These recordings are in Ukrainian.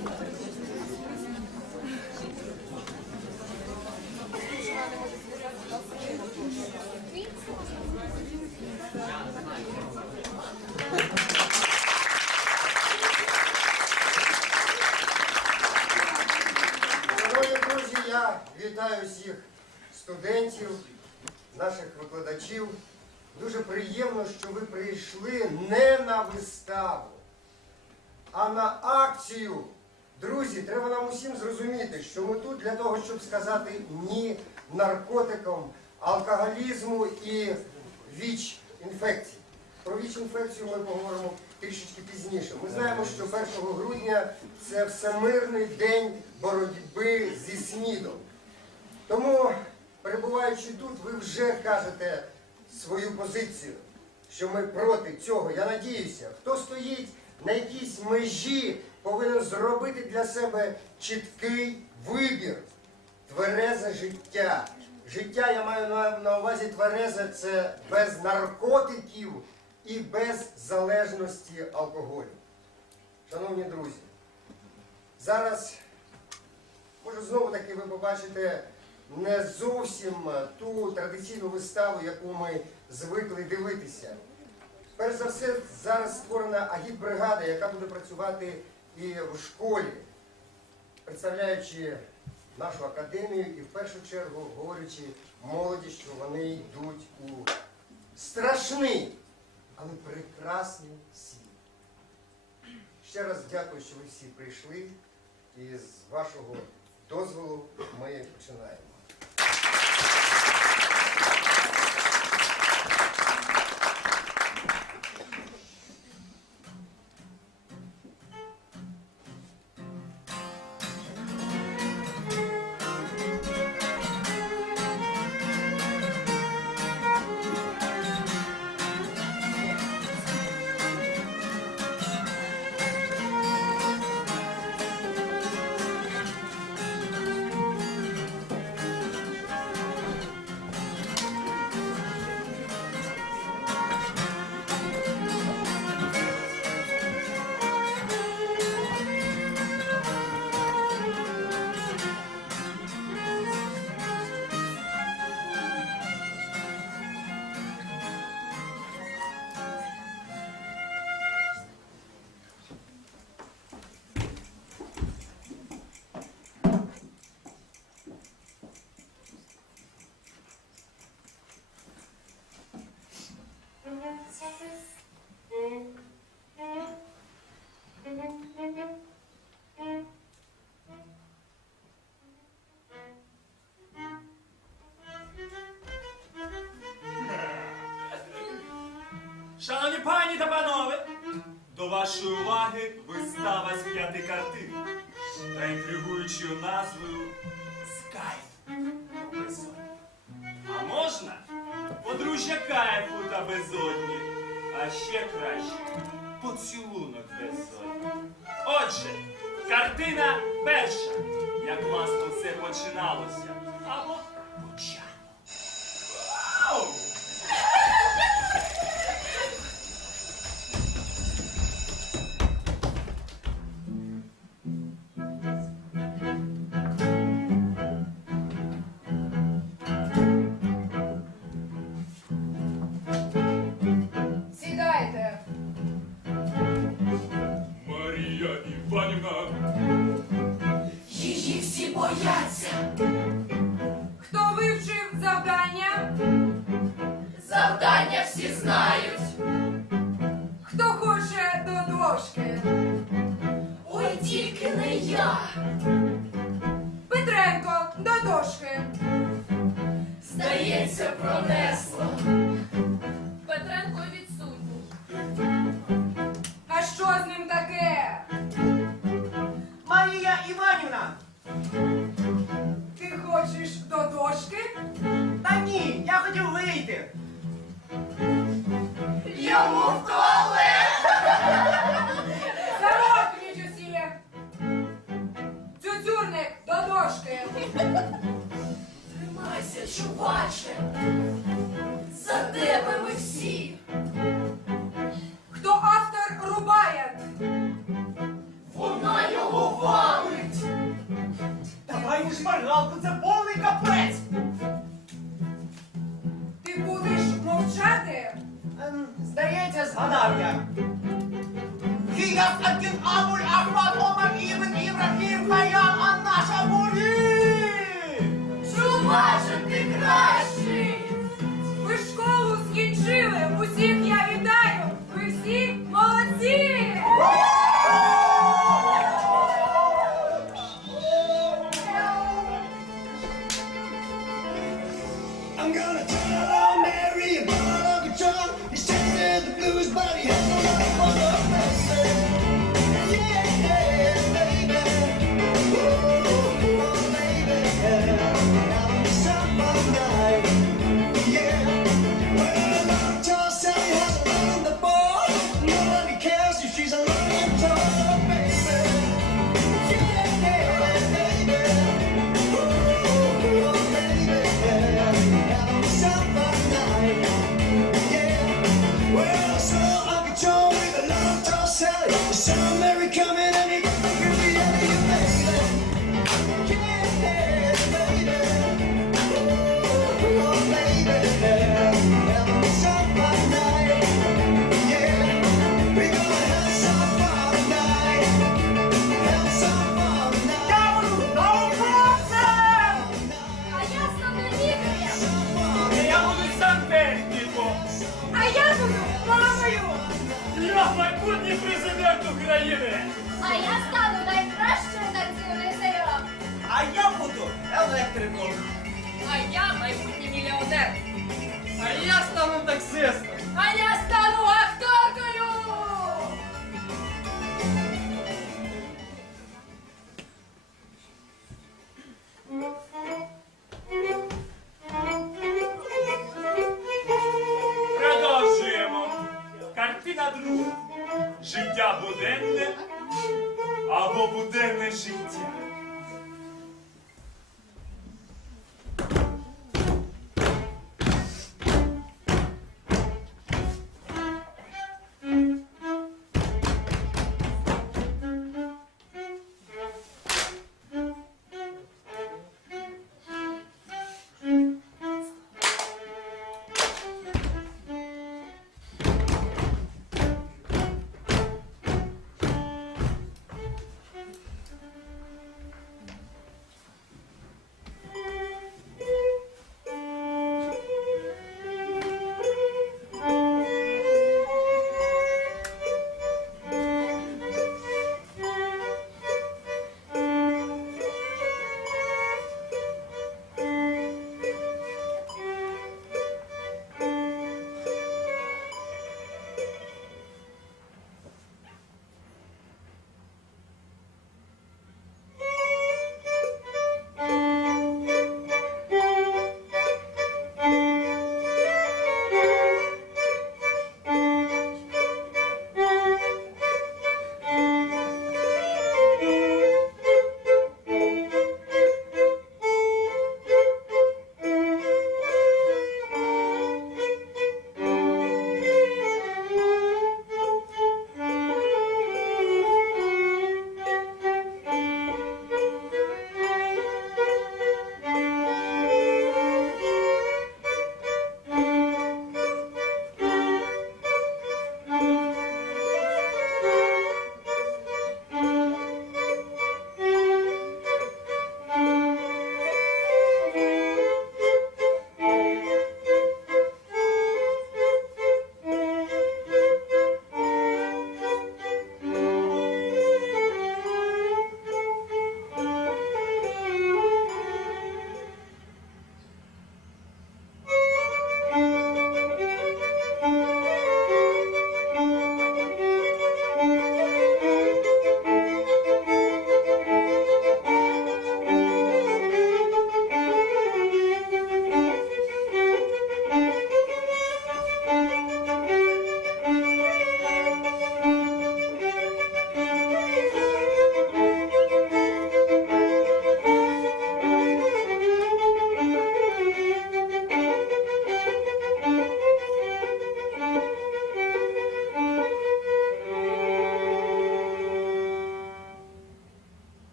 Шановні приємно, що ви прийшли не на виставу, а на акцію. Друзі, треба нам усім зрозуміти, що ми тут для того, щоб сказати ні наркотикам, алкоголізму і ВІЧ-інфекції. Про ВІЧ-інфекцію ми поговоримо трішечки пізніше. Ми знаємо, що 1 грудня це Всемирний день боротьби зі СНІДом. Тому, перебуваючи тут, ви вже кажете свою позицію, що ми проти цього. Я надіюся, хто стоїть на якійсь межі, повинен зробити для себе чіткий вибір. Тверезе життя. Життя я маю на, увазі тверезе це без наркотиків і без залежності алкоголю. Шановні друзі, зараз, може, знову таки ви побачите не зовсім е, ту традиційну виставу, яку ми звикли дивитися. Перш за все, зараз створена агітбригада, яка буде працювати і в школі, представляючи нашу академію і в першу чергу говорячи молоді, що вони йдуть у страшний, але прекрасний світ. Ще раз дякую, що ви всі прийшли. І з вашого дозволу ми починаємо. Шановні пані та панове, до вашої уваги вистава з п'яти картин та інтригуючою назвою Скайф. Безодні. А можна подружжя кайфу та безодні, а ще краще поцілунок безодні. Отже, картина перша, як власне все починалося, або почало. Друга. Життя буденне або буденне життя.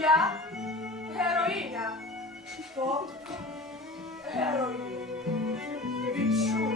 Я героїня. По герої. Відчув.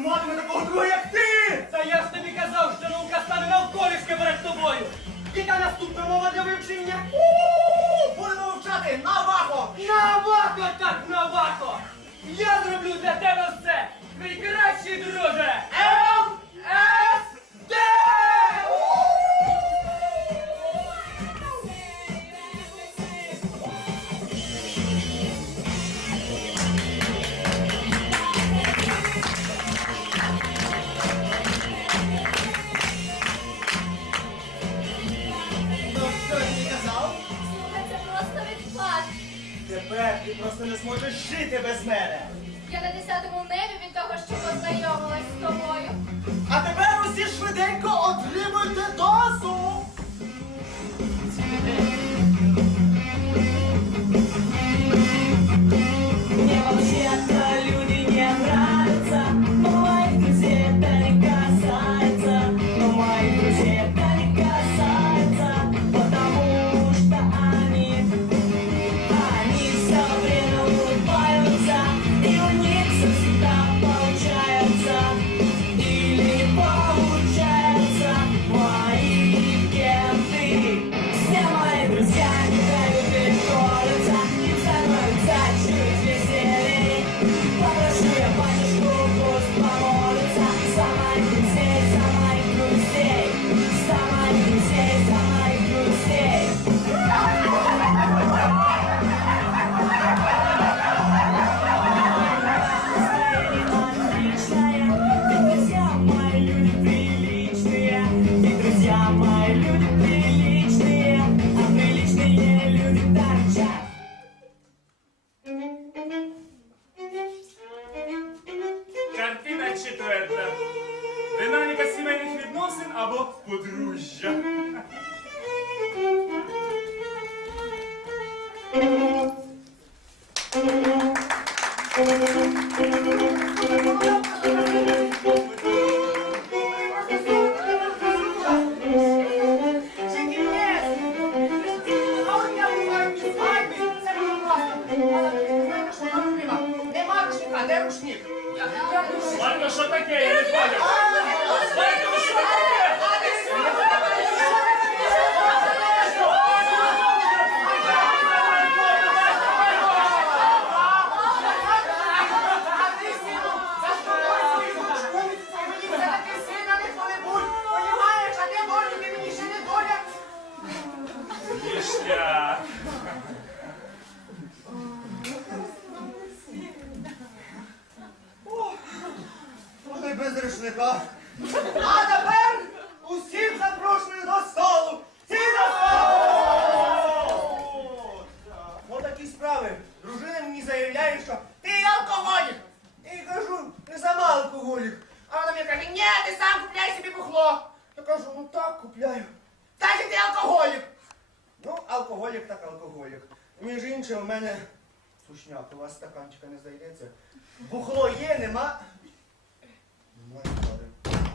матиме такого друга, як ти! Та я ж тобі казав, що наука стане навколішки перед тобою! Яка наступна мова для вивчення? У-у-у! Будемо вивчати навако! Навако так навако! Я зроблю для тебе все! Найкращий друже! ти просто не зможеш жити без мене. Я на десятому небі від того, що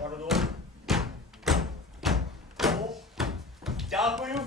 Pardon. Oh. Yapmayın.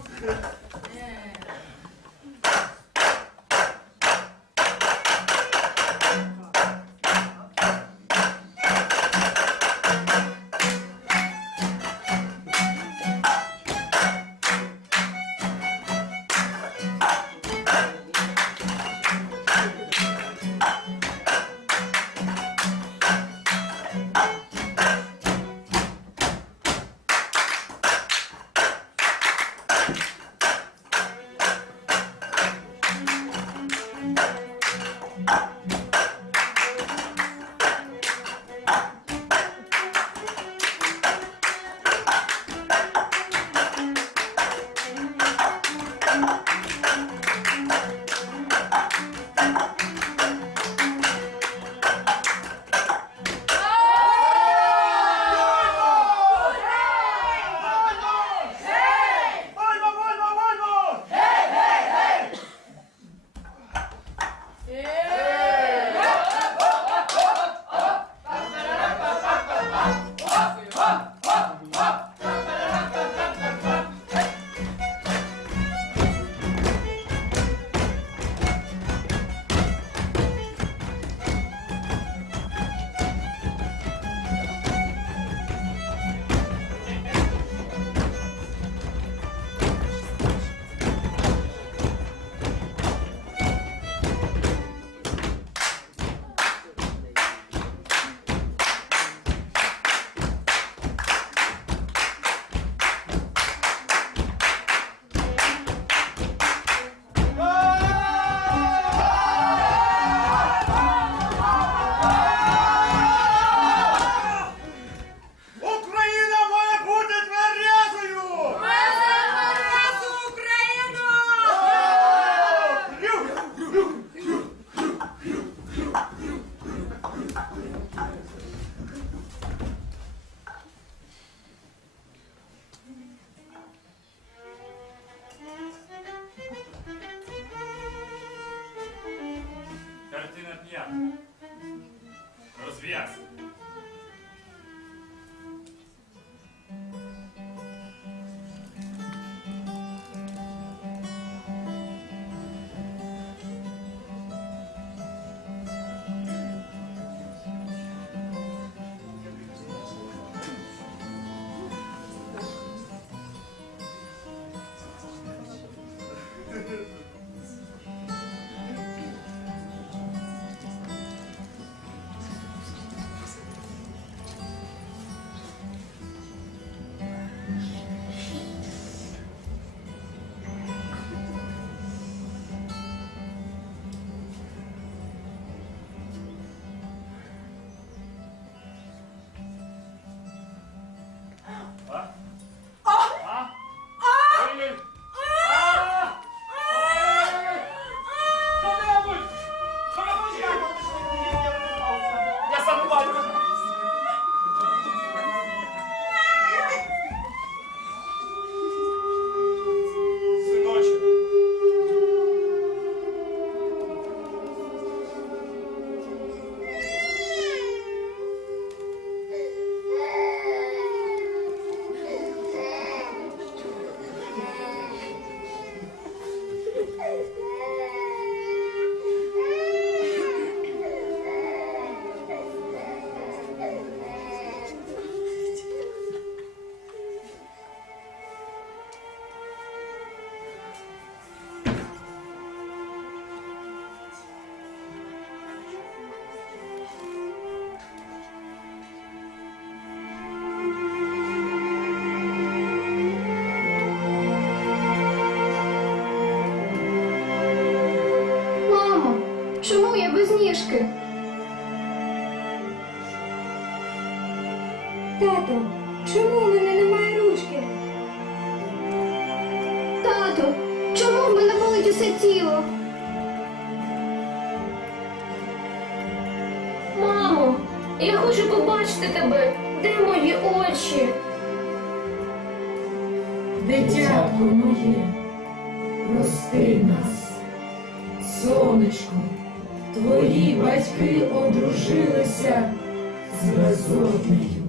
Болить усе тіло? Мамо, я хочу побачити тебе. Де мої очі? Дитятко моє, прости нас, сонечко, твої батьки одружилися з безоднею.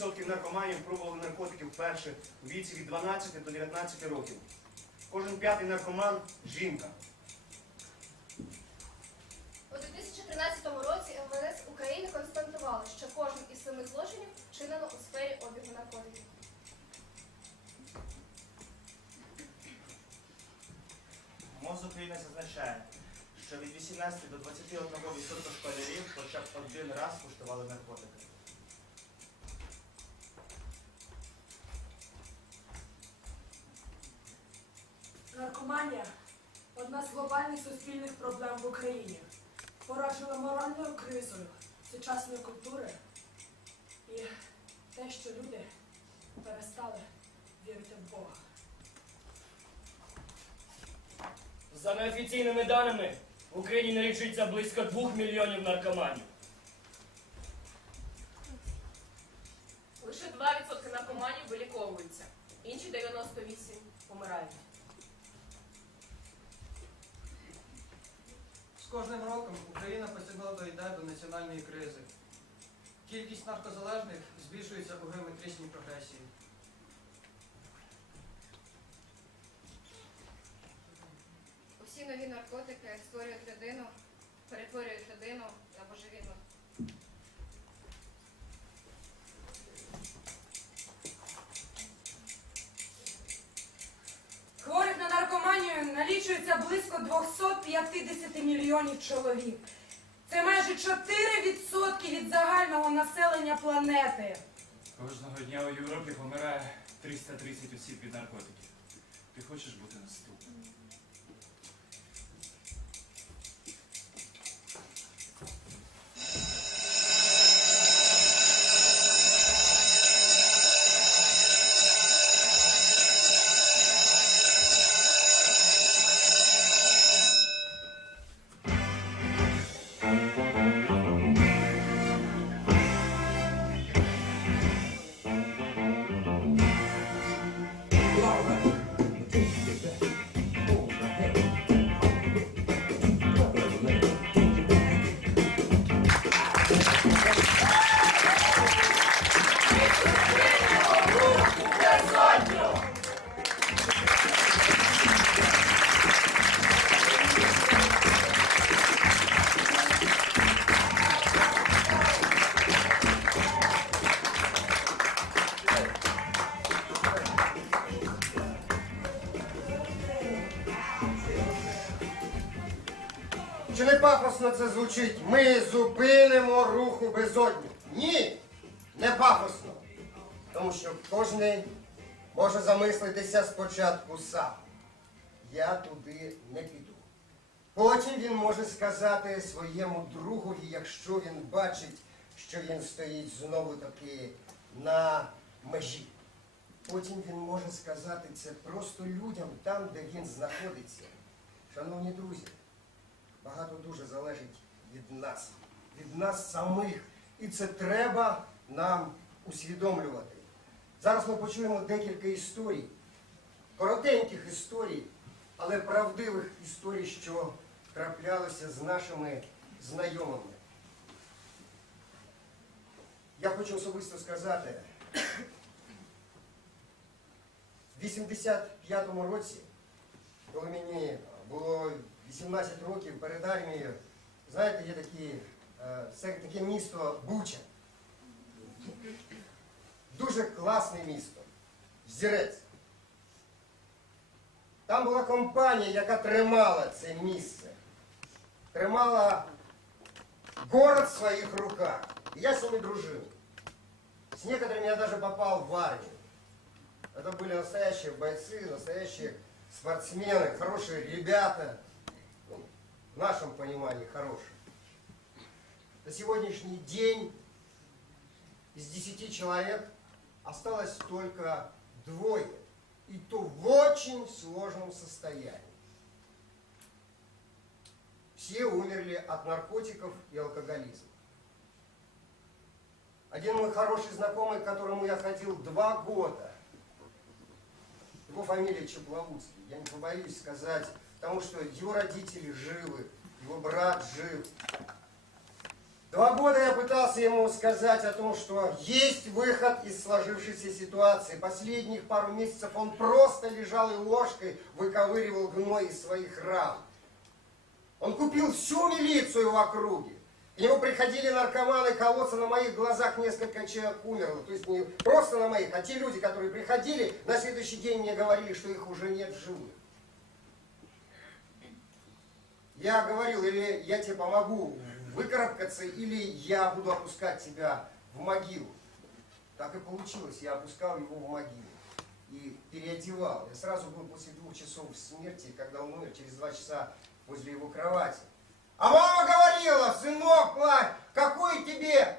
97% наркоманів пробували наркотики вперше у віці від 12 до 19 років. Кожен п'ятий наркоман жінка. У 2013 році МВС України констатувало, що кожен із семи злочинів вчинено у сфері обігу наркотиків. МОЗ України зазначає, що від 18 до 21 відсотка школярів хоча б один раз куштували наркотики. Даними, в Україні налічується близько 2 мільйонів наркоманів. Лише 2% наркоманів виліковуються, інші 98 помирають. З кожним роком Україна постійно дійде до національної кризи. Кількість наркозалежних збільшується у геометричній прогресії. Нові наркотики створюють людину, перетворюють людину на божевільну. Хворих на наркоманію налічується близько 250 мільйонів чоловік. Це майже 4% від загального населення планети. Кожного дня у Європі помирає 330 осіб від наркотиків. Ти хочеш бути наступним? Пафосно це звучить? Ми зупинимо руху безодні. Ні, не пафосно. Тому що кожен може замислитися спочатку сам. Я туди не піду. Потім він може сказати своєму другові, якщо він бачить, що він стоїть знову таки на межі. потім він може сказати це просто людям там, де він знаходиться. Шановні друзі, багато дуже залежить від нас, від нас самих. І це треба нам усвідомлювати. Зараз ми почуємо декілька історій, коротеньких історій, але правдивих історій, що траплялися з нашими знайомими. Я хочу особисто сказати, в 85-му році, коли мені було 18 років перед армією, знаєте, є такі, е, це таке місто Буча. Дуже класне місто. Зірець. Там була компанія, яка тримала це місце. Тримала город в своих руках. И я с ними дружил. С некоторыми я даже попал в армию. Это были настоящие бойцы, настоящие спортсмены, хорошие ребята. В нашем понимании хорошие. На сегодняшний день из десяти человек осталось только двое. И то в очень сложном состоянии. Все умерли от наркотиков и алкоголизма. Один мой хороший знакомый, к которому я ходил два года, его фамилия Чепловудский, я не побоюсь сказать, потому что его родители живы, его брат жив. Два года я пытался ему сказать о том, что есть выход из сложившейся ситуации. Последних пару месяцев он просто лежал и ложкой выковыривал гной из своих ран. Он купил всю милицию в округе. К нему приходили наркоманы колоться на моих глазах, несколько человек умерло. То есть не просто на моих, а те люди, которые приходили, на следующий день мне говорили, что их уже нет в живых. Я говорил, или я тебе помогу выкарабкаться, или я буду опускать тебя в могилу. Так и получилось, я опускал его в могилу и переодевал. Я сразу был после двух часов смерти, когда он умер, через два часа возле его кровати. А мама говорила, сынок мой, какую тебе